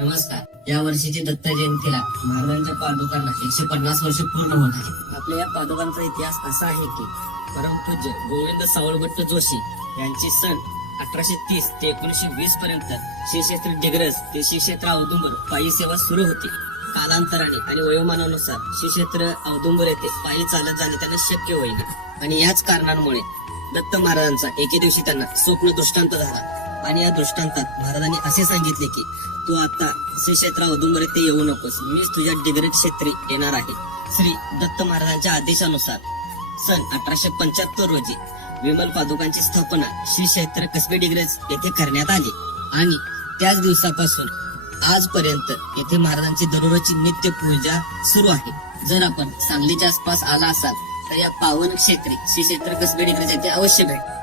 नमस्कार. या वर्षीची दत्त जयंतीला महाराजांच्या पादुकांना 150 वर्ष पूर्ण होत आहे. आपल्या या पादुकांचा इतिहास असा आहे की परमपूज्य गोविंद सावळभट्ट जोशी यांची सन 1830 ते 1920 पर्यंत श्री क्षेत्र डिग्रस ते श्री क्षेत्र औदुंबर पायी सेवा सुरू होती. कालांतराने आणि वयोमानानुसार श्री क्षेत्र औदुंबर येथे पायी चालत जाणे त्यांना शक्य होईल आणि याच कारणांमुळे दत्त महाराजांचा एके दिवशी त्यांना स्वप्न दृष्टांत झाला आणि या दृष्टांतात महाराजांनी असे सांगितले की तू आता श्री क्षेत्र औदुंबर येथे येऊ नकोस, मीच तुझ्या डिग्रज क्षेत्री येणार आहे. श्री दत्त महाराजांच्या आदेशानुसार सन 1875 रोजी विमल पादुकांची स्थापना श्री क्षेत्र कसबे डिग्रज येथे करण्यात आली आणि त्याच दिवसापासून आजपर्यंत येथे महाराजांची दररोजची नित्य पूजा सुरू आहे. जर आपण सांगलीच्या आसपास आला असाल तर या पावन क्षेत्री श्री क्षेत्र कसबे डिग्रज येथे अवश्य भेट.